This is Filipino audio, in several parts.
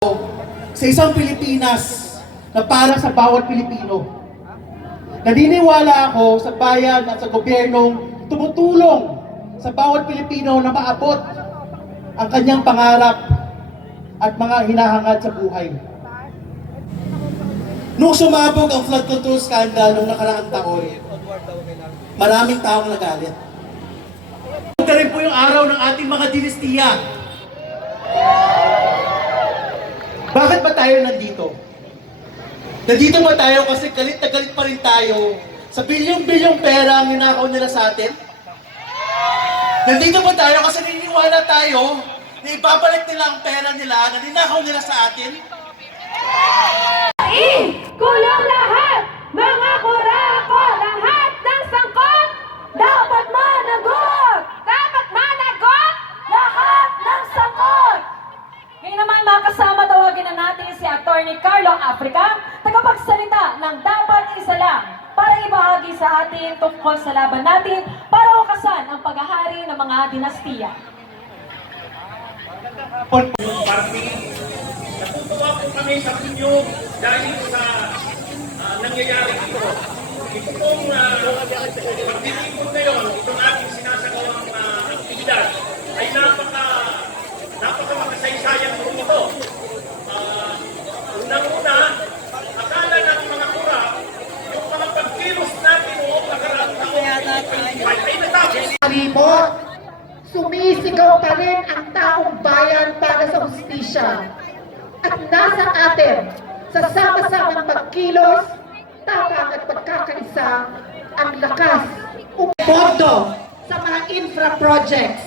sa isang Pilipinas na para sa bawat Pilipino. Naniniwala ako sa bayan at sa gobyernong tumutulong sa bawat Pilipino na maabot ang kanyang pangarap at mga hinahangad sa buhay. Nung sumabog ang flood control scandal noong nakaraang taon, maraming taong nagalit. Ito rin po yung araw ng ating mga dinastiya. Bakit ba tayo nandito? Nandito ba tayo kasi galit na galit pa rin tayo sa bilyong-bilyong pera ang ninakaw nila sa atin? Nandito ba tayo kasi naniniwala tayo na ibabalik nila ang pera nila na ninakaw nila sa atin? Kulong lahat! Mga kurako! Lahat ng sangkot! Dapat managot! Dapat managot! Lahat ng sangkot! Ngayon naman mga kasama, tawagin na natin si Attorney Carlo Africa, tagapagsalita ng Dapat Isa Lang, para ibahagi sa atin tungkol sa laban natin para wakasan ang paghahari ng mga dinastiya. Natutuwa po kami sa inyo dahil sa nangyayari ito. Ito pong pagtitipon ngayon, itong ating sinasagawang aktibidad ay napaka-makasaysayang po ito. Unang-una, akala ng mga kura, yung mga pagkilos natin noong nakaraang taon ay natapos. Po, sumisigaw pa rin ang taong bayan para sa hustisya. At nasa atin, sa sama-samang pagkilos, tapang at pagkakaisa, ang lakas umodo sa mga infra projects.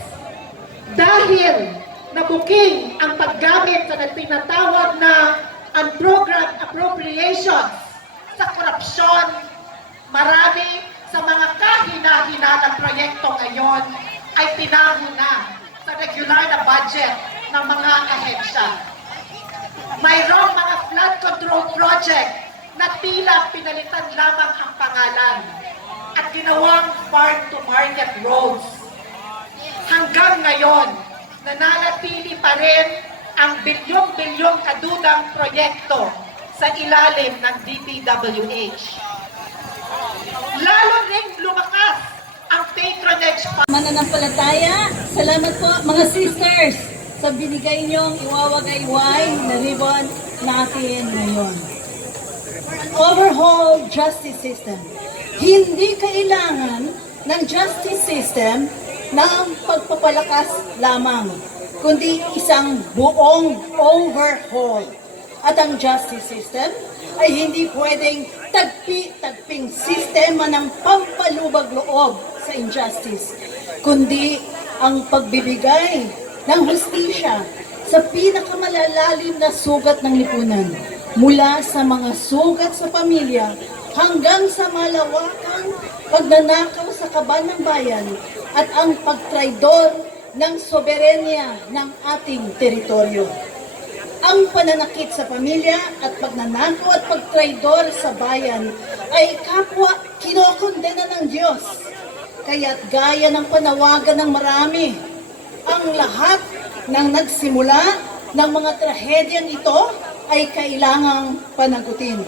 Dahil nabuking ang paggamit sa nagpinatawag na unprogrammed appropriations sa korupsyon, marami sa mga kahina-hinalang proyekto ngayon ay pinahon na sa regular na budget ng mga ahensya. Mayroong mga flood control project na tila pinalitan lamang ang pangalan at ginawang farm-to-market roads. Hanggang ngayon, nananatili pa rin ang bilyong-bilyong kadudang proyekto sa ilalim ng DPWH. Lalo ring lumakas ang patronage Mananampalataya, salamat po mga sisters sa binigay niyong iwawagayway na ribbon natin ngayon. An overhaul justice system. Hindi kailangan ng justice system ng pagpapalakas lamang, kundi isang buong overhaul. At ang justice system ay hindi pwedeng tagpi-tagping sistema ng pampalubag loob sa injustice, kundi ang pagbibigay ng hustisya sa pinakamalalalim na sugat ng lipunan, mula sa mga sugat sa pamilya hanggang sa malawakang pagnanakaw sa kaban ng bayan at ang pagtraidor ng soberenya ng ating teritoryo. Ang pananakit sa pamilya at pagnanakaw at pagtraidor sa bayan ay kapwa kinokondena ng Diyos. Kaya't gaya ng panawagan ng marami, ang lahat ng nagsimula ng mga trahedyang ito ay kailangang panagutin.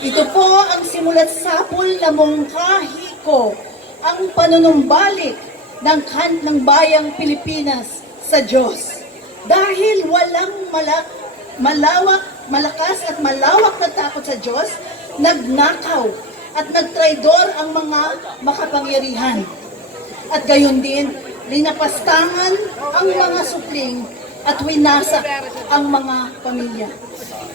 Ito po ang simulat sapul na mungkahi ko, ang panunumbalik ng bayang Pilipinas sa Diyos. Dahil walang malakas at malawak na takot sa Diyos, nagnakaw at nagtraidor ang mga makapangyarihan. At gayon din, linapastangan ang mga supling at winasak ang mga pamilya.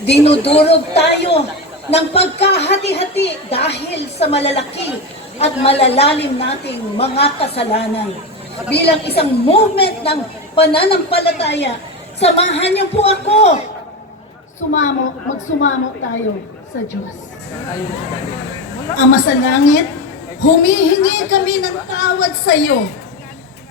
Dinudurog tayo ng pagkahati-hati dahil sa malalaki at malalalim nating mga kasalanan. Bilang isang movement ng pananampalataya, samahan niyo po ako. Magsumamo tayo sa Diyos. Ama sa langit, humihingi kami ng tawad sa iyo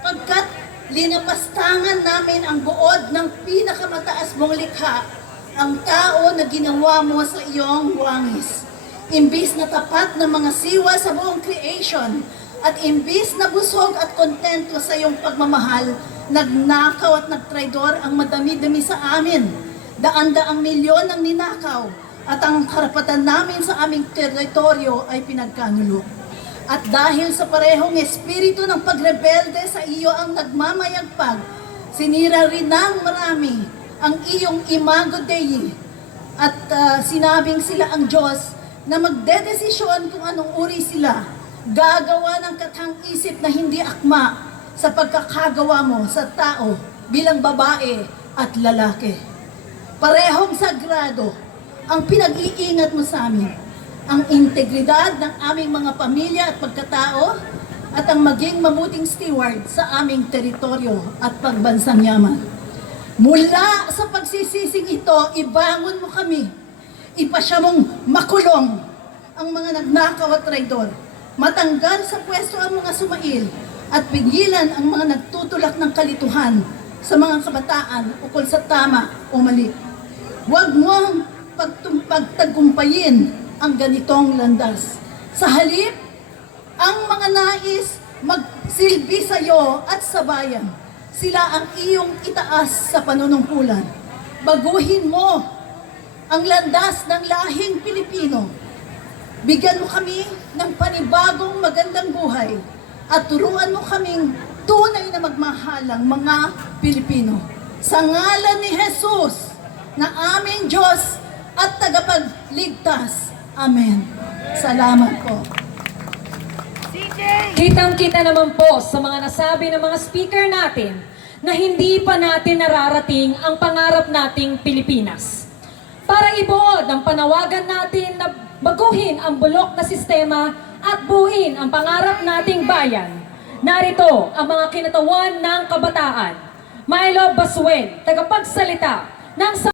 pagkat linapastangan namin ang buod ng pinakamataas mong likha, ang tao na ginawa mo sa iyong wangis. Imbis na tapat na mga siwa sa buong creation, at imbis na busog at kontento sa iyong pagmamahal, nagnakaw at nagtraidor ang madami-dami sa amin. Daan-daang milyon ang ninakaw at ang karapatan namin sa aming teritoryo ay pinagkanulo. At dahil sa parehong espiritu ng pagrebelde sa iyo ang nagmamayagpag, sinira rin ng marami ang iyong imago Dei at sinabing sila ang Diyos na magdedesisyon kung anong uri sila, gagawa ng katang-isip na hindi akma sa pagkakagawa mo sa tao bilang babae at lalaki. Parehong sagrado ang pinag-iingat mo sa amin, ang integridad ng aming mga pamilya at pagkatao, at ang maging mabuting steward sa aming teritoryo at pagbansang yaman. Mula sa pagsisising ito, ibangon mo kami. Ipasya mong makulong ang mga nagnakaw at traidor. Matanggal sa pwesto ang mga sumail at pigilan ang mga nagtutulak ng kalituhan sa mga kabataan ukol sa tama o mali. Huwag mong pagtagumpayin ang ganitong landas. Sa halip, ang mga nais magsilbi sa iyo at sa bayan, sila ang iyong itaas sa panunungkulan. Baguhin mo ang landas ng lahing Pilipino. Bigyan mo kami ng panibagong magandang buhay at turuan mo kaming tunay na magmahalang mga Pilipino. Sa ngalan ni Jesus na aming Diyos at tagapagligtas. Amen. Salamat po. Kitang-kita naman po sa mga nasabi ng mga speaker natin na hindi pa natin nararating ang pangarap nating Pilipinas. Para ibuod ang panawagan natin na baguhin ang bulok na sistema at buuin ang pangarap nating bayan, narito ang mga kinatawan ng kabataan. Milo Basuel, tagapagsalita ng